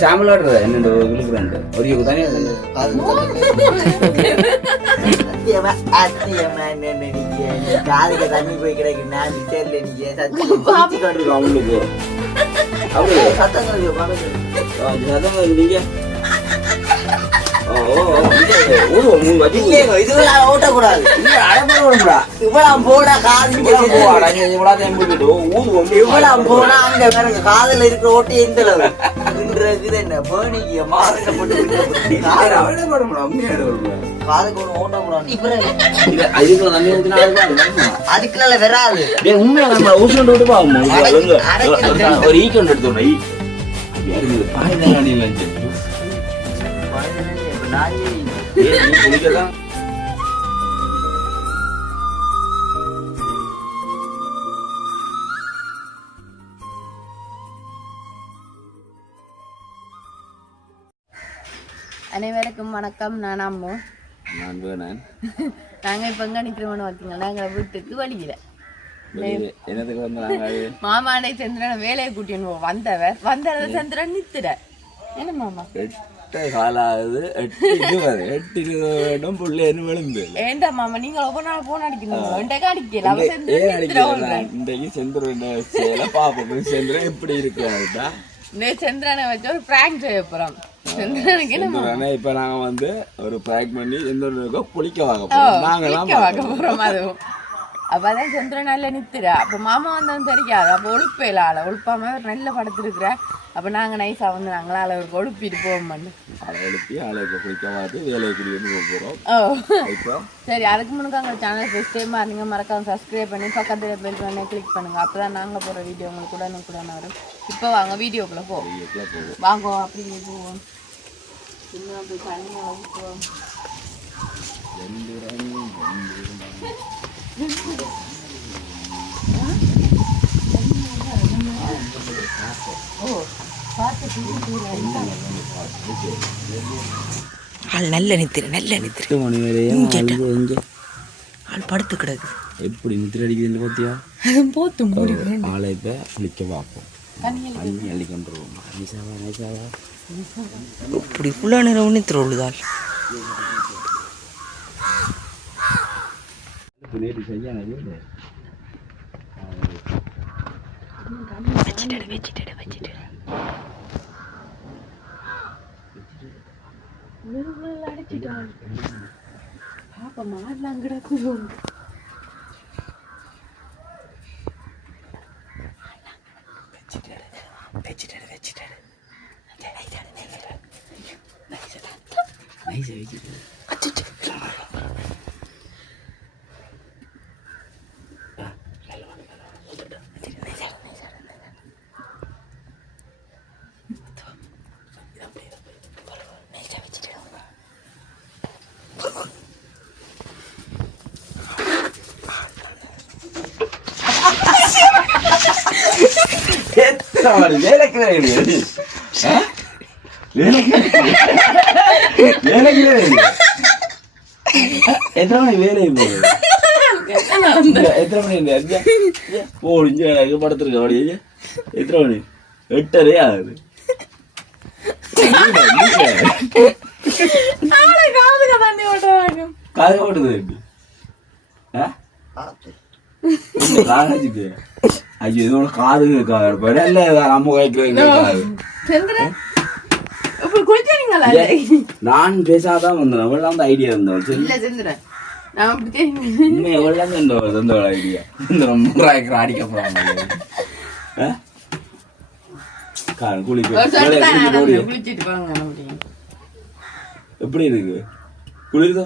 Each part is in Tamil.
சாம்பல் வாடுறதா என்ன ஒரு தனியா காதுல தண்ணி போய் கிடைக்கு நான் தெரியல நீங்க அவங்களுக்கு அவரு சத்தம் நீங்க ஓட்டக்கூடாது இவ்வளவு போனா காதுல இருக்கிற ஓட்டை எந்த அளவு என்ன பேணிக்கு மாறுங்க போட்டு காதுக்கு ஒரு ஓட்டக்கூடாது அதுக்குள்ள வராது உண்மையா நம்ம ஊசி விட்டு பாவம் ஒரு ஈக்கொண்டு எடுத்தோம் அனைவருக்கும் வணக்கம். நான் அம்மு. நான் வேணான். நாங்க இப்ப எங்க நிக்கிறோம்னு பாத்தீங்கன்னா எங்க வீட்டுக்கு வழியில என்னதுக்கு வந்தாங்க மாமானை சந்திரன் வேலையை கூட்டின்னு வந்தவர் சந்திரன் நித்துற என்ன மாமா காலாவது 8:20 புள்ளி என்ன விழுந்து ஏண்டா மாமா நீங்க ஒவ்வொரு நாள் போன் அடிக்கணும் இன்றைக்கு சந்திரன் பாப்போம் சந்திரன் எப்படி இருக்கிறாருடா சந்திரனை வச்சு ஒரு பிராங்க் செய்ய போறோம். இப்ப நாங்க வந்து ஒரு பிராங்க் பண்ணி சந்திரனுக்கு குளிக்க வாங்க போறோம். அதுவும் அப்பதான் சந்திரன் நல்ல நித்துறா. அப்ப மாமா வந்தாலும் தெரியாது. அப்ப ஒழுப்பையில ஆள ஒழுப்பாம நல்ல படத்திருக்கிற. அப்ப நாங்க நைஸா வந்து நாங்களால ஒரு ஒழுப்பிட்டு போவோம். எழுப்பி ஆளுக்கு குளிக்க பார்த்து வேலையை குடிக்க போறோம். சரி, அதுக்கு முன்னாடி எங்க சேனல் ஃபர்ஸ்ட் டைமா நீங்க மறக்காம சப்ஸ்கிரைப் பண்ணி பக்கத்துல பெல் பண்ணி கிளிக் பண்ணுங்க. அப்பதான் நாங்க போற வீடியோ உங்களுக்கு கூட வரும். இப்ப வாங்க வீடியோக்குள்ள போவோம். வாங்க அப்படியே போவோம். இன்னும் போய் தண்ணி ஊற்றுவோம். நல்ல நித்திர ஆள் படுத்து கிடக்கு. எப்படி நித்திர அடிக்குதுன்னு பார்த்தியா? போத்தும் ஆளை இப்போ குளிக்க பார்ப்போம். தண்ணி அள்ளி கொண்டுருவோம். நைசாவா இப்படி ஃபுல்லாக நேரம் நித்திர உள்ளதால் நேற்று செய்யானே வச்சுட்டு அடிச்சிட்டான். பாப்பா மாடலாம் கிடக்குது. எத்தனை மணி வேலை எத்தனை மணி போடிஞ்சு படத்திருக்க அப்படியே எத்தனை மணி 8:30 ஆகுது. காது ஓட்டுது ஐயோ இதோட காது நம்ம நான் பேசாதான் வந்தேன். ஐடியா இருந்தேன் ஐடியா அடிக்க போறாங்க. எப்படி இருக்கு? குளிர்தோ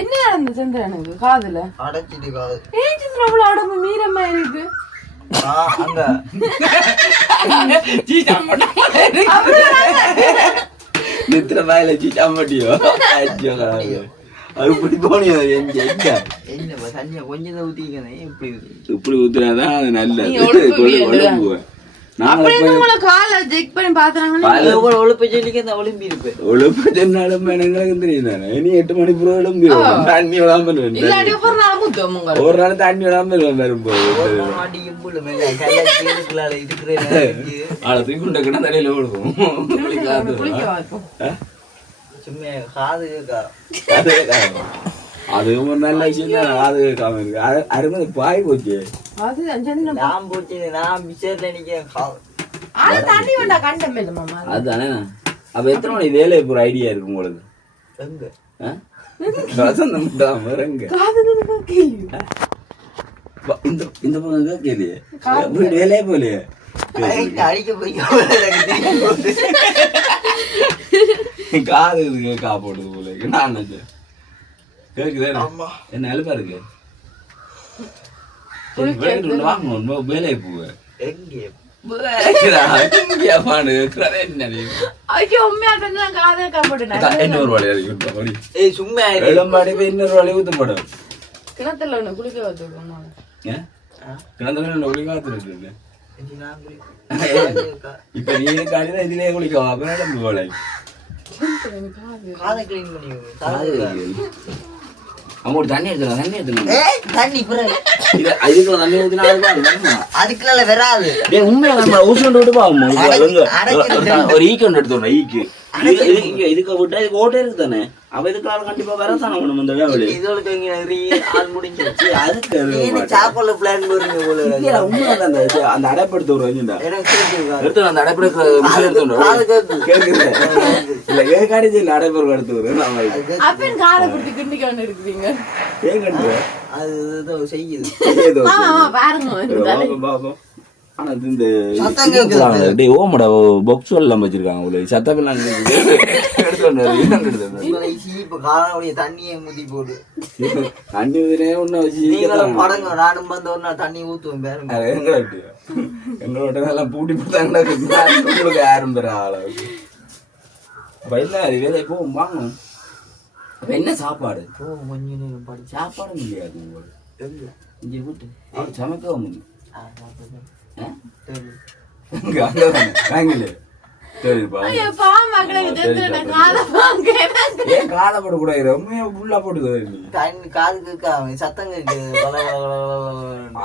என்ன நடந்து சந்திரனுக்கு காதுல உடம்பு மீறமா இருக்கு. நித்திர வாயில சீச்சா மாட்டியோ? அது இப்படி போனியா எங்க என்னப்பா தண்ணியை கொஞ்சம் தான் ஊற்றிக்கணும் இப்படி ஊத்துனாதான் அது நல்லது. நீ ஒழுப்பு ஒழும்பு ஒழுப்ப சொல்லிக்க நான் ஒழும்பி இருப்பேன். ஒழுப்பு சொன்னாலும் எங்களுக்கு தெரியும் தானே. இனி 8 மணி பூரா எழும்பிடுவோம். தண்ணி விடாம ஒரு நாள் தண்ணி விடாம வரும்போது தூக்கி கொண்ட கிட்ட தலையில விடுவோம். சும்மா காது அது ஒரு நல்ல விஷயம் தான். காது கேட்காம இருக்கு. அருமை பாய் போச்சு. நான் போச்சு நான் பிச்சர்ல நிக்கிறேன். அதுதானே. அப்ப எத்தனை மணி வேலையை போற ஐடியா இருக்கு உங்களுக்கு? இந்த பக்கம் கேள்வியே வேலையே போலையே அடிக்க போய் காது கேட்கா போடுது போல. நான் கேக்குதே என்ன அழுப்பா இருக்கு. வாங்கணும் வேலையை போவ எங்கே இன்னொரு வழி சும்மா எலும்பாடி போய் இன்னொரு வழி ஊத்தப்படும். கிணத்துல குளிக்க கிணத்துல ஒளி காத்துருக்கு. இப்ப நீ காலையில இதுலயே குளிக்கவா? அப்புறம் போல காதை கிளீன் பண்ணி அவங்க தண்ணி எடுத்துலாம். தண்ணி எடுத்துலாம். தண்ணி இதுக்குள்ள தண்ணி ஊத்தினா அதுக்குள்ள வராது. உண்மையா ஊசி விட்டு பாவம். ஒரு ஈக்கு ஒன்று எடுத்துடணும். ஈக்கு இதுக்கு விட்டா இதுக்கு ஓட்டே இருக்கு தானே. அவ இதுக்காக கண்டிப்பா வரத்தானே வேணும். இந்த சாப்பாடு பிளான் போறீங்க. அந்த அடைப்படுத்த ஒரு எடுத்து அந்த அடைப்படுத்த இல்ல ஏற்காடு இல்ல அடைப்பொருள் எடுத்து வரும். ஏன் கண்டு அது செய்யுது. ஆனா இந்த ஓமடா பாக்ஸ் எல்லாம் வச்சிருக்காங்க. சத்தப்பெல்லாம் தண்ணியை முதி போடு. தண்ணி ஒண்ணு வச்சு படங்க நானும் வந்து ஒரு நாள் தண்ணி ஊத்துவேன். எங்களோட எல்லாம் பூட்டி போட்டாங்க. யாரும் பெற ஆளவுக்கு வேலை போகும் வாங்கணும். அப்ப என்ன சாப்பாடு? கொஞ்சம் நேரம் படி சாப்பாடு முடியாது உங்களுக்கு. இங்க வீட்டு அவர் சமைக்கவும் முடியும்.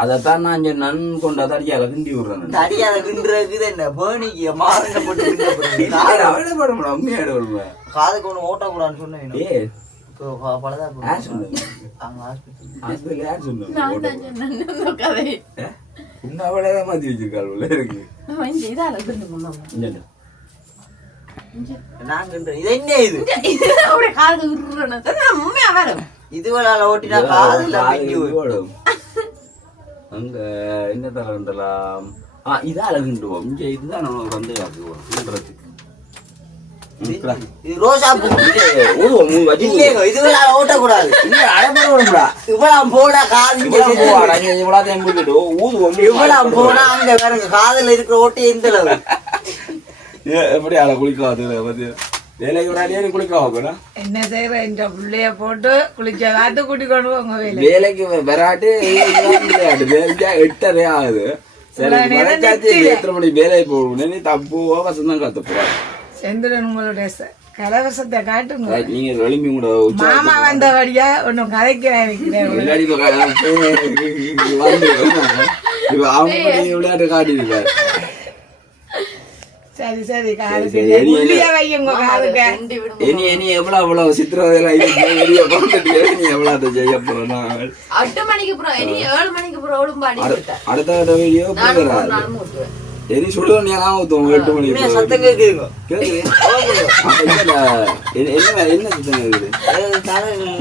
அதத்தான் நான் நன் கொண்ட தடியால கிண்டி விடுறேன். தடியால கிண்டுறதுக்கு என்ன பேணிக்கு மாறுங்க போட்டு காதுக்கு ஒண்ணு ஓட்டக்கூடாதுன்னு சொன்னேன். உன்னவளதான் மாத்தி வச்சிருக்காள் இருக்கு. அங்க என்ன தரலாம்? இதான் அழகுண்டுவோம். இங்க இதுதான் நம்ம வந்து ஆக்குவோம். ரோசா ஓட்டக்கூடாது. போனா அங்க வேற காதல இருக்கிற ஓட்டே இந்த அளவு எப்படி அழ குளிக்காது. வேலைக்கு விடாடியே குளிக்காவா? என்ன செய்யற இந்த பிள்ளைய போட்டு குளிக்க காத்து கூட்டி கொண்டு போங்க. வேலைக்கு விராட்டு 8:30 ஆகுது. எத்தனை மணி வேலைக்கு போகணும்? தப்புவோ வசந்தான் கத்து போறாரு. செந்திரன் உங்களுடைய கலவசத்தை காட்டுங்க. நீங்க எழுப்பி கூட மாமா வந்தபடியா ஒன்னும் கதைக்கிறேன். விளையாட்டு காட்டிருக்காரு. சரி சரி இனி எவ்வளவு சித்திரவதையெல்லாம் நீ எவ்வளவு செய்ய போறோம். அடுத்த வீடியோ இனி சொல்லுவோம். நீ ஊத்துவோம் 8 மணிக்கு சத்தம் கேக்குதுங்க. என்ன சத்தம் கேக்குது?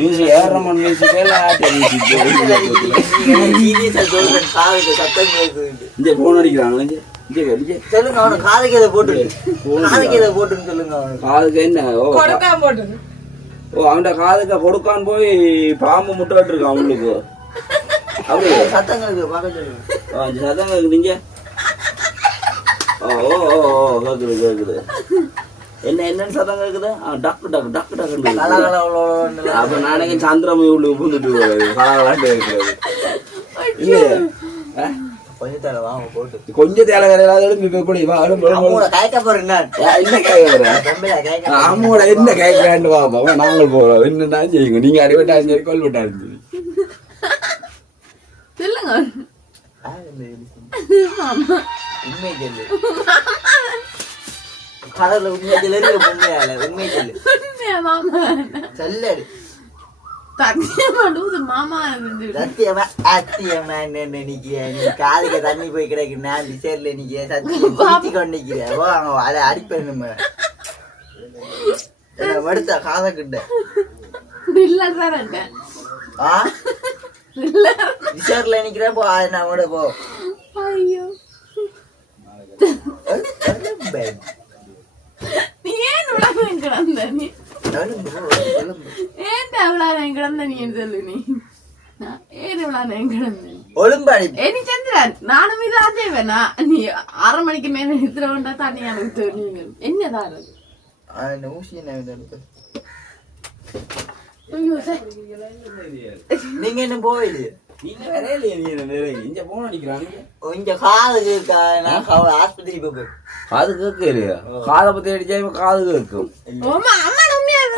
மியூசிக் ஏறமன் மியூசிக் சத்தம் கேக்குது. இங்க போன் அடிக்கிறாங்க. சொல்லுங்க அவனு காதுக்கு இதை போட்டு காதுக்கு இதை போட்டுன்னு சொல்லுங்க. காதுக்கு என்ன போட்டு அவன் காதுக்கு கொடுக்கான்னு போய் பாம்பு முட்டை இருக்கான் அவங்களுக்கு. அப்படியே சத்தங்களுக்கு பார்க்க சொல்லுங்க. சத்தம் நீங்க கேக்குது கேக்குது. என்னன்னு சத்தம் கேக்குது டக்கு டக்கு டக்கு டக்குன்னு கலகலன்னு அப்ப நானே சந்திரமி உள்ள பூந்துட்டு கலகலாண்டு இருக்கிறது இல்லையே கொஞ்சம் தலை வாங்க போட்டு கொஞ்சம் தேலை வேற காய்க்க போறேன் என்ன கேட்க அம்மோட என்ன கேட்கலான்னு பாப்போம் நாங்கள் போறோம் என்னன்னா செய்யுங்க நீங்க அடிபட்டாலும் சரி கொல்பட்டாலும் சரி சொல்லுங்க உண்மை சொல்லு கடவுள உண்மை சொல்லு உண்மை சொல்லு சொல்லு மாமா சத்தியமா அத்தியமா என்ன நினைக்கிறேன் நீ காதுக்கு தண்ணி போய் கிடக்கு நான் விசேர்ல நிக்கிறேன் சத்தியம் கொண்டு நிக்கிறேன் அதை அடிப்பேன் நம்ம எடுத்த காதை கிட்ட விசேர்ல நிக்கிறேன் போ நான் கூட போ ஐயோ நீ ஏன் உலகம் கிடந்த நீ ஏன் அவ்வளவு கிடந்த நீ சொல்லு நீ ஏன் இவ்வளவு கிடந்த ஒழும்பாடி ஏனி சந்திரன் நானும் இது ஆச்சேவேனா நீ 6 மணிக்கு மேல நிறுத்த வேண்டாம் தண்ணி எனக்கு நீங்க என்னதான் ஊசி ஐயோ நீங்க என்ன போயிடு நீங்க வேலையில இங்க போன நிக்கிறாங்க இங்க காது நான் ஆஸ்பத்திரி போக்கு காது கேட்கலையா காதை பத்தி அடிச்சா காது கேட்கும்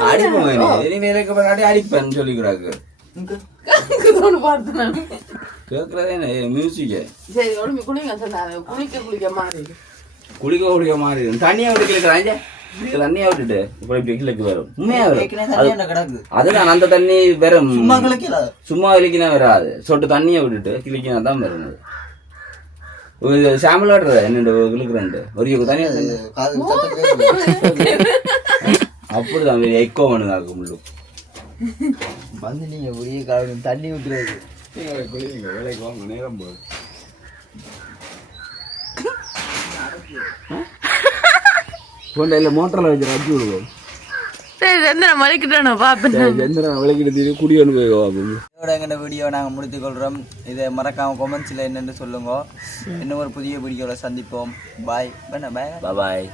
அடிப்பேன் இனிமேலுக்கு முன்னாடி அடிப்பேன்னு சொல்லிக்கிறாங்க கேட்கறதே மியூசிக்க சரி ஒழுங்கு குளிங்க சொன்னாரு குளிக்க மாறி குளிக்க மாறி தண்ணியா விட்டுக்கிறாங்க தண்ணியா விட்டுட்டு இப்ப இப்படி கிழக்கு வரும் உண்மையா வரும் அதுதான் அந்த தண்ணி வரும் சும்மா கிளிக்கினா வராது சொட்டு தண்ணியை விட்டுட்டு கிளிக்கினா தான் வரும் சாம்பிள் ஆடுறதா என்னோட கிழக்குறேன் ஒரு தனியா அப்படிதான் எக்கோ மனு ஆக்க முடியும் வந்து நீங்க ஒரே காலம் தண்ணி விட்டுறது வேலைக்கு வாங்க நேரம் போகுது கொண்டையில மோட்டர்ல வச்சு அடிச்சு விடுவோம் வீடியோ நாங்கள் முடித்துக் கொள்றோம். இதை மறக்காம கொமெண்ட்ஸ்ல என்னன்னு சொல்லுங்க. இன்னும் ஒரு புதிய வீடியோல சந்திப்போம். பாய். பாய்.